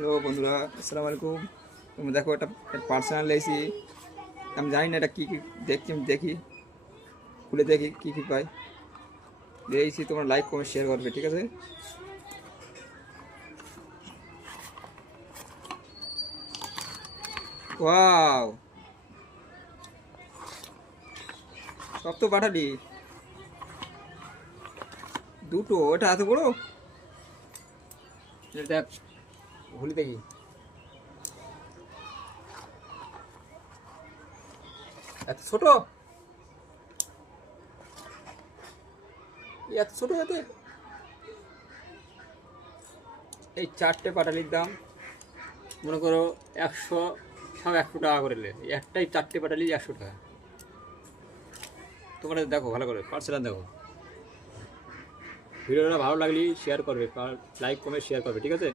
Hello বন্ধুরা, আসসালামু আলাইকুম। তুমি দেখো, একটা পার্সোনাল লেছি। আমি জানি না এটা কী কী দেখি, খুলে দেখি কী কী পাই। দিয়েছি, তোমরা লাইক কমেন্ট শেয়ার করবে, ঠিক আছে? ওয়াও, সব তো পাঠালি। দুটো, ওটা এত বড়? এটা দেখ, খুলে দেখি। এত ছোট, এত ছোট এতে। এই চারটে পাটালির দাম মনে করো 100, সব 100 টাকা করে লে। একটাই চারটে পাটালি 100 টাকা। তোমরা দেখো ভালো করে, পার্সেল দেখো। ভিডিওটা ভালো লাগলে শেয়ার করবে, লাইক কমেন্ট শেয়ার করবে, ঠিক আছে?